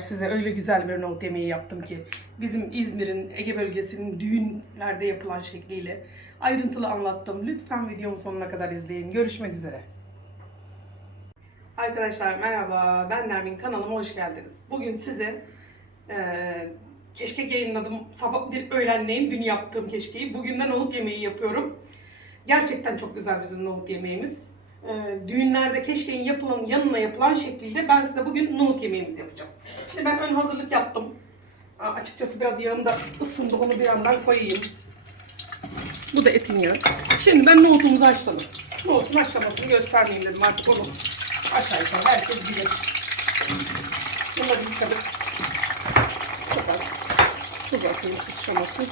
Size öyle güzel bir nohut yemeği yaptım ki bizim İzmir'in Ege bölgesinin düğünlerde yapılan şekliyle ayrıntılı anlattım. Lütfen videomu sonuna kadar izleyin. Görüşmek üzere. Arkadaşlar merhaba. Ben Nermin kanalıma hoş geldiniz. Bugün size eee keşkek yayınladım. Sabah bir öğlenleyin dün yaptığım keşkeği. Bugün de nohut yemeği yapıyorum. Gerçekten çok güzel bizim nohut yemeğimiz. Eee, düğünlerde keşkeğin yapılan yanına yapılan şekliyle ben size bugün nohut yemeğimizi yapacağım. Şimdi ben ön hazırlık yaptım. Aa, açıkçası biraz yağım da ısındı. Onu bir yandan koyayım. Bu da etin yağı. Şimdi ben nohutumuzu haşladım. Nohutun haşlamasını göstermeyeyim dedim artık onu. Aşağı yukarı herkes bilir. Bunları yıkadık. Çok az. Tuz atıyorum sıçraması.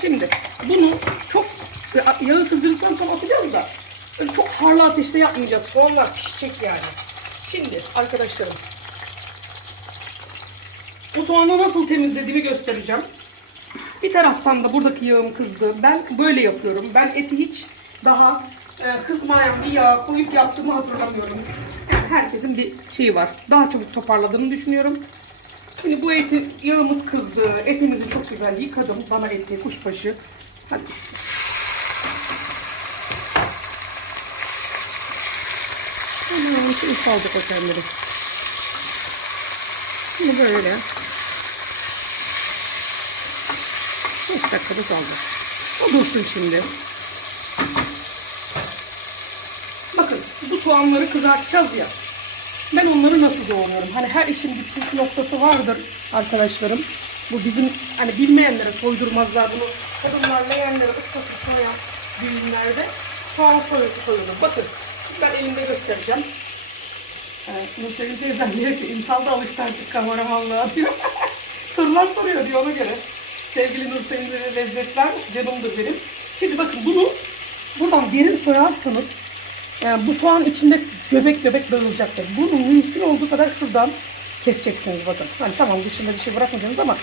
Şimdi bunu çok yağı kızdırdıktan sonra atacağız da öyle çok harlı ateşte yapmayacağız. Soğanlar pişecek yani. Şimdi arkadaşlarım bu soğanı nasıl temizlediğimi göstereceğim. Bir taraftan da buradaki yağım kızdı. Ben böyle yapıyorum. Ben eti hiç daha e, kızmayan bir yağ koyup yaptığımı hatırlamıyorum. Yani herkesin bir şeyi var. Daha çabuk toparladığını düşünüyorum. Şimdi bu eti yağımız kızdı. Etimizi çok güzel yıkadım. Dana eti, kuşbaşı. Hadi. Hemen şimdi saldık o kendini. Bunu böyle 5 dakikada saldı. O dursun şimdi. Bakın bu soğanları kızartacağız ya. Ben onları nasıl doğruyorum? Hani her işin bir püf noktası vardır arkadaşlarım. Bu bizim hani bilmeyenlere soydurmazlar bunu. Kadınlar leğenlere ıslatır sonra düğünlerde soğan soyup koyulur. Bakın ben elimde göstereceğim. Evet, Nurselin teyzem diyor ki insan da alıştı artık kameramanlığa diyor. Sorular soruyor diyor ona göre. Sevgili Nurselin de lezzetler canımdır benim. Şimdi bakın bunu buradan derin soyarsanız yani bu soğan içinde göbek göbek dağılacaktır. Bunu mümkün olduğu kadar şuradan keseceksiniz bakın. Hani tamam dışında bir şey bırakmayacaksınız ama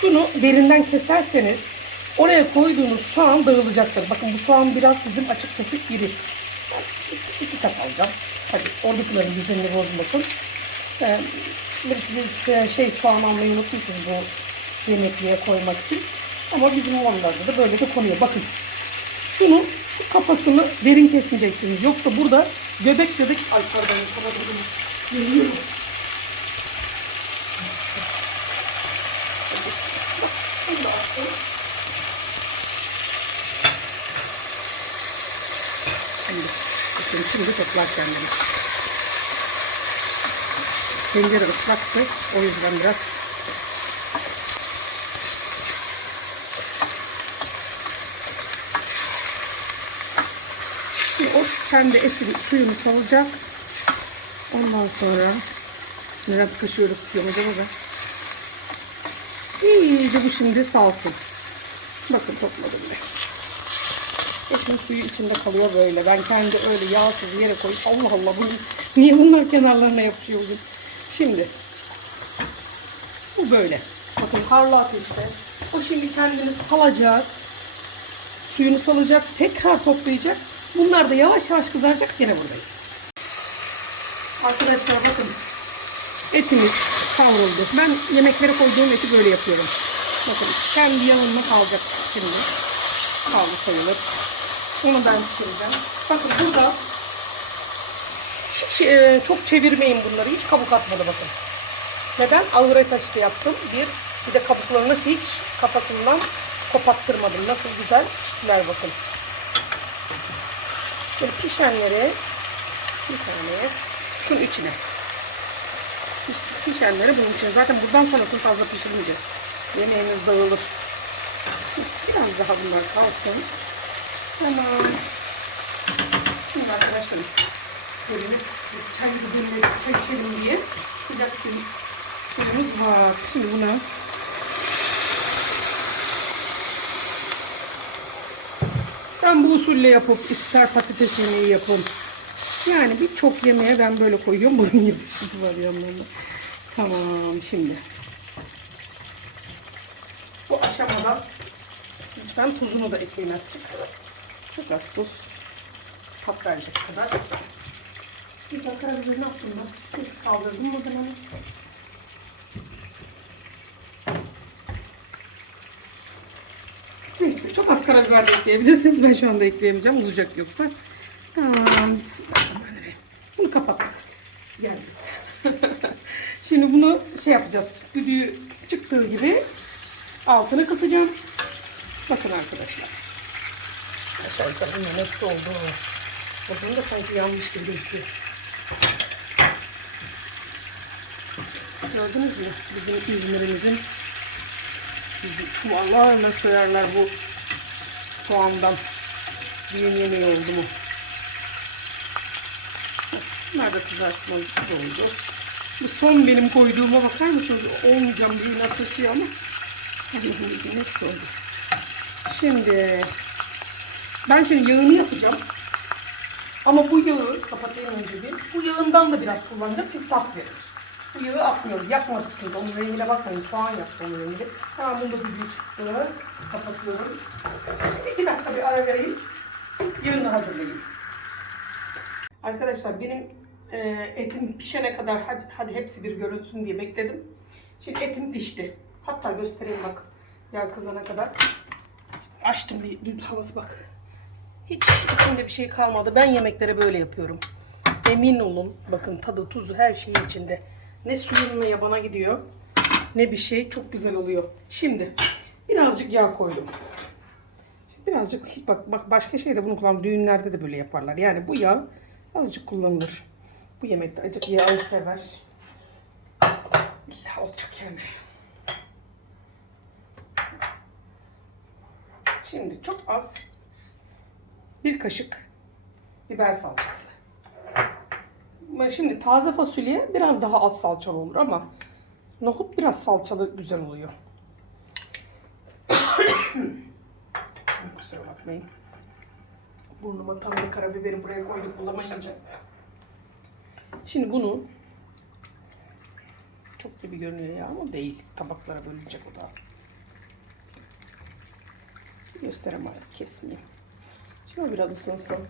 şunu derinden keserseniz oraya koyduğunuz soğan dağılacaktır. Bakın bu soğan biraz bizim açıkçası iri. İki kat alacağım. Hadi oradakilerin düzenini bozmasın. Ee, biz, biz e, şey soğan almayı unutmuşuz bu yemekliğe koymak için. Ama bizim onlarda da böyle de konuyor. Bakın şunu şu kafasını derin kesmeyeceksiniz. Yoksa burada göbek göbek ay pardon kapatırdım. Geliyorum. Bunu da attım. Şimdi, bakın şimdi toplar kendini. Tencere ıslaktı. O yüzden biraz Şimdi o kendi etin suyunu salacak. Ondan sonra neden kaşıyoruz acaba da. İyice bu şimdi salsın. Bakın topladım ben. Bakın suyu içinde kalıyor böyle. Ben kendi öyle yağsız yere koyup Allah Allah bunu niye bunlar kenarlarına yapışıyor bugün. Şimdi bu böyle. Bakın harlı ateşte. O şimdi kendini salacak. Suyunu salacak. Tekrar toplayacak. Bunlar da yavaş yavaş kızaracak. Gene buradayız. Arkadaşlar bakın. Etimiz kavruldu. Ben yemeklere koyduğum eti böyle yapıyorum. Bakın kendi yanına kalacak şimdi. Kaldı sayılır. Onu ben pişireceğim. Bakın burada hiç e, çok çevirmeyin bunları. Hiç kabuk atmadı bakın. Neden? Ağır et açtı yaptım. Bir, bir de kabuklarını hiç kafasından kopattırmadım. Nasıl güzel piştiler bakın. Böyle pişenleri bir saniye şunun içine. Piş, pişenleri bunun içine. Zaten buradan sonrasını fazla pişirmeyeceğiz. Yemeğimiz dağılır. Biraz daha bunlar kalsın. Tamam. Şimdi arkadaşlarım bölümü biz çay gibi bölümü çay içelim diye sıcak su suyumuz var. Şimdi bunu ben bu usulle yapıp ister patates yemeği yapın. Yani birçok yemeğe ben böyle koyuyorum. Bunun gibi bir şey var yanlarında. Tamam şimdi. Bu aşamada lütfen tuzunu da ekleyin azıcık. Çok az tuz. Patlayacak kadar. Bir bakar bize ne yaptım ben? Kız kaldırdım mı zaman? Neyse çok az karabiber de ekleyebilirsiniz. Ben şu anda ekleyemeyeceğim. Olacak yoksa. Aa. Bunu kapattık. Geldik. Şimdi bunu şey yapacağız. Düdüğü çıktığı gibi altını kısacağım. Bakın arkadaşlar. Aşağı yukarı hepsi oldu. Bakın da sanki yanmış gibi gözüküyor. Gördünüz mü? Bizim İzmir'imizin bizi çuvallarla soyarlar bu soğandan. Düğün yemeği oldu mu? Bunlar da kızarsın oldu. Bu son benim koyduğuma bakar mısınız? Olmayacağım diye inat taşıyor ama Allah'ımızın hepsi oldu. Şimdi ben şimdi yağını yapacağım. Ama bu yağı kapatayım önce bir. Bu yağından da biraz kullanacağım çünkü tat verir. Bu yağı atmıyoruz. Yakmadık çünkü. Onun rengine bakmayın. Soğan yaptı onun rengini. Tamam bunda düdüğü çıktı. Kapatıyorum. Şimdi iki dakika bir ara vereyim. Yağını hazırlayayım. Arkadaşlar benim e, etim pişene kadar hadi, hadi hepsi bir görünsün diye bekledim. Şimdi etim pişti. Hatta göstereyim bak. Yağ kızana kadar. Açtım bir havası bak. Hiç içinde bir şey kalmadı. Ben yemeklere böyle yapıyorum. Emin olun. Bakın tadı, tuzu her şey içinde. Ne suyun ne yabana gidiyor. Ne bir şey. Çok güzel oluyor. Şimdi birazcık yağ koydum. Birazcık bak, bak başka şeyde bunu kullan. Düğünlerde de böyle yaparlar. Yani bu yağ azıcık kullanılır. Bu yemekte acık yağı sever. İlla olacak yani. Şimdi çok az bir kaşık biber salçası. Şimdi taze fasulye biraz daha az salçalı olur ama nohut biraz salçalı güzel oluyor. Kusura bakmayın. Burnuma tam bir karabiberi buraya koyduk bulamayınca. Şimdi bunu çok gibi görünüyor ya ama değil. Tabaklara bölünecek o da. Göstereyim artık kesmeyeyim. Şimdi biraz ısınsın.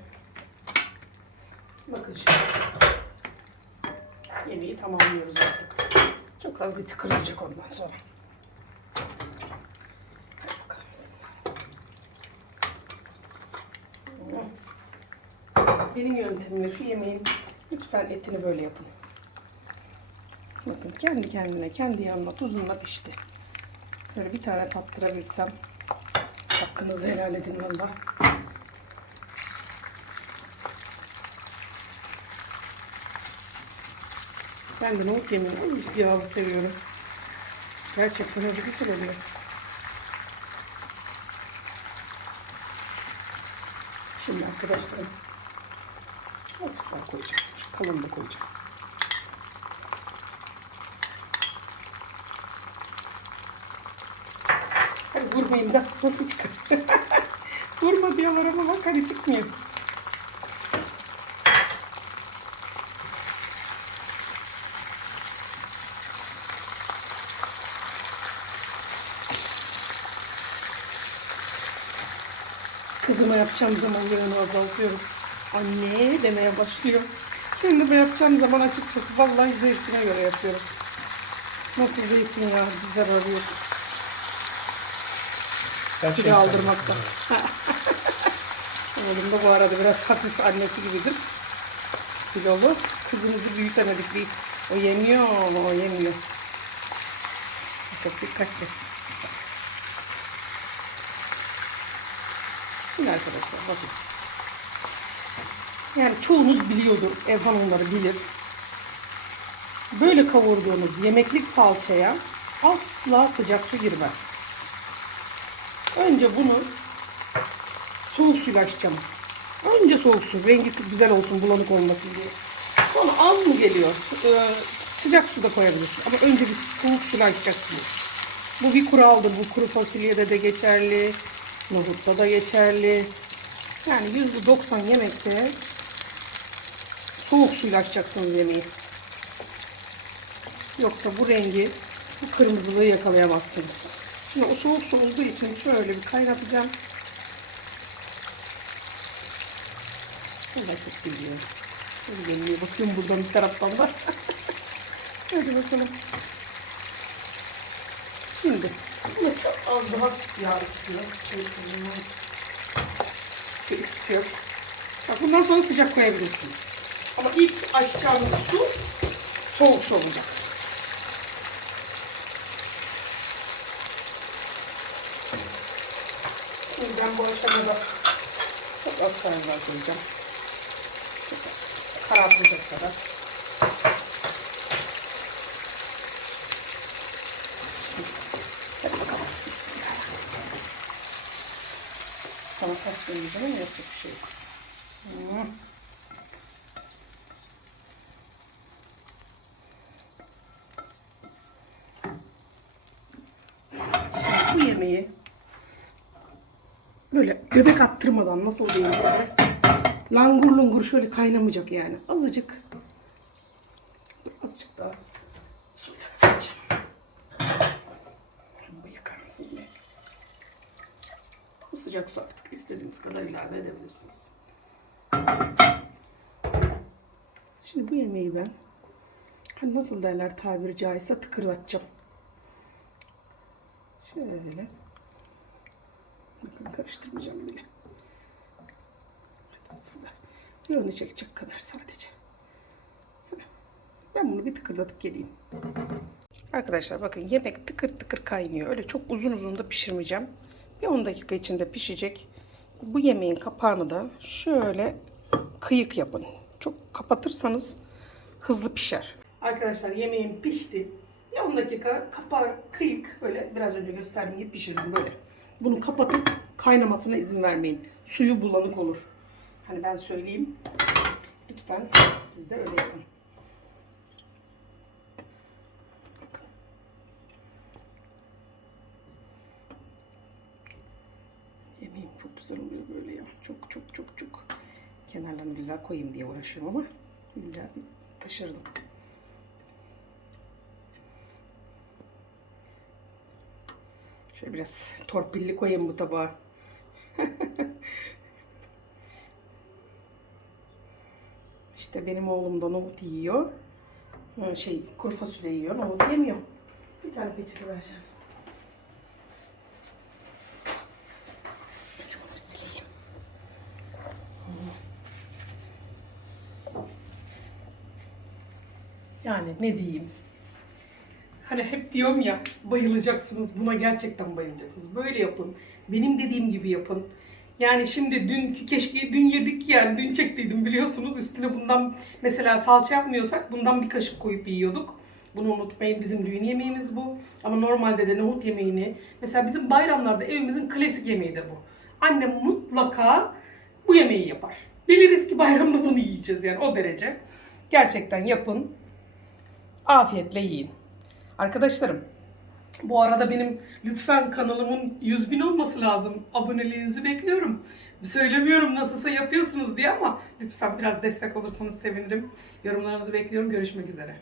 Bakın şimdi. Yemeği tamamlıyoruz artık. Çok az bir tıkıracak ondan sonra. Benim yöntemimle şu yemeğin lütfen etini böyle yapın. Bakın kendi kendine, kendi yanına, tuzunla pişti. Böyle bir tane tattırabilsem hakkınızı helal edin valla. Ben de nohut yemeğini azıcık yağlı seviyorum. Gerçekten öyle güzel oluyor. Şimdi arkadaşlarım azıcık daha koyacağım. Şu kalanını koyacağım. Hadi vurmayayım da nasıl çıkar? Vurma diyorlar ama bak hadi çıkmıyor. Kızıma yapacağım zaman yağını azaltıyorum. Anne demeye başlıyor. Şimdi bu yapacağım zaman açıkçası vallahi zevkine göre yapıyorum. Nasıl zeytinyağı bize arıyor. Kilo aldırmakta. Oğlum da bu arada biraz hafif annesi gibidir. Kilolu. Kızımızı büyütemedik bir. O yemiyor, o yemiyor. Çok dikkatli. Şimdi arkadaşlar bakın. Yani çoğunuz biliyordur, ev hanımları bilir. Böyle kavurduğunuz yemeklik salçaya asla sıcak su girmez. Önce bunu soğuk suyla açacağız. Önce soğuk su, rengi güzel olsun, bulanık olmasın diye. Sonra az mı geliyor? Ee, sıcak suda koyabilirsin. Ama önce bir soğuk suyla açacaksınız. Bu bir kuraldır. Bu kuru fasulyede de geçerli. Nohutta da geçerli. Yani %90 yemekte soğuk suyla açacaksınız yemeği. Yoksa bu rengi, bu kırmızılığı yakalayamazsınız. Şimdi o soğuk su olduğu için şöyle bir kaynatacağım. Allah çok geliyor. Hadi geliyor. Bakıyorum buradan bir taraftan da. Hadi bakalım. Şimdi buna çok az daha yağ istiyor. Koyayım. su istiyor. Bak bundan sonra sıcak koyabilirsiniz. Ama ilk açacağımız su soğuk su olacak. Şimdi ben bu aşamada çok az karamel koyacağım. Çok az. Karartacak kadar. Hadi bakalım. Bismillah. Vereceğim ama yapacak bir şey yok. Bu yemeği böyle göbek attırmadan nasıl diyeyim size langur lungur şöyle kaynamayacak yani azıcık azıcık daha suyla vereceğim. Bu yıkansın diye. Sıcak su artık istediğiniz kadar ilave edebilirsiniz. Şimdi bu yemeği ben hani nasıl derler tabiri caizse tıkırdatacağım. Şöyle. Bakın karıştırmayacağım bile. Bismillah. Yağını çekecek kadar sadece. Ben bunu bir tıkırdatıp geleyim. Arkadaşlar bakın yemek tıkır tıkır kaynıyor. Öyle çok uzun uzun da pişirmeyeceğim. Bir 10 dakika içinde pişecek. Bu yemeğin kapağını da şöyle kıyık yapın. Çok kapatırsanız hızlı pişer. Arkadaşlar yemeğim pişti. Bir 10 dakika kapağı kıyık böyle biraz önce gösterdiğim gibi pişirdim böyle. Bunu kapatıp kaynamasına izin vermeyin. Suyu bulanık olur. Hani ben söyleyeyim. Lütfen siz de öyle yapın. Bakın. Yemeğim çok güzel oluyor böyle ya. Çok çok çok çok. Kenarlarını güzel koyayım diye uğraşıyorum ama illa bir taşırdım. Şöyle biraz torpilli koyayım bu tabağa. işte benim oğlum da nohut yiyor. Ha, Şey kuru fasulye yiyor. Nohut yemiyor. Bir tane peçete vereceğim. Şunu bir sileyim. Yani ne diyeyim? Hani hep diyorum ya bayılacaksınız buna gerçekten bayılacaksınız. Böyle yapın. Benim dediğim gibi yapın. Yani şimdi dünkü keşke dün yedik yani dün çektiydim biliyorsunuz. Üstüne bundan mesela salça yapmıyorsak bundan bir kaşık koyup yiyorduk. Bunu unutmayın bizim düğün yemeğimiz bu. Ama normalde de nohut yemeğini mesela bizim bayramlarda evimizin klasik yemeğidir bu. Annem mutlaka bu yemeği yapar. Biliriz ki bayramda bunu yiyeceğiz yani o derece. Gerçekten yapın. Afiyetle yiyin. Arkadaşlarım bu arada benim lütfen kanalımın 100 bin olması lazım. Aboneliğinizi bekliyorum. Söylemiyorum nasılsa yapıyorsunuz diye ama lütfen biraz destek olursanız sevinirim. Yorumlarınızı bekliyorum. Görüşmek üzere.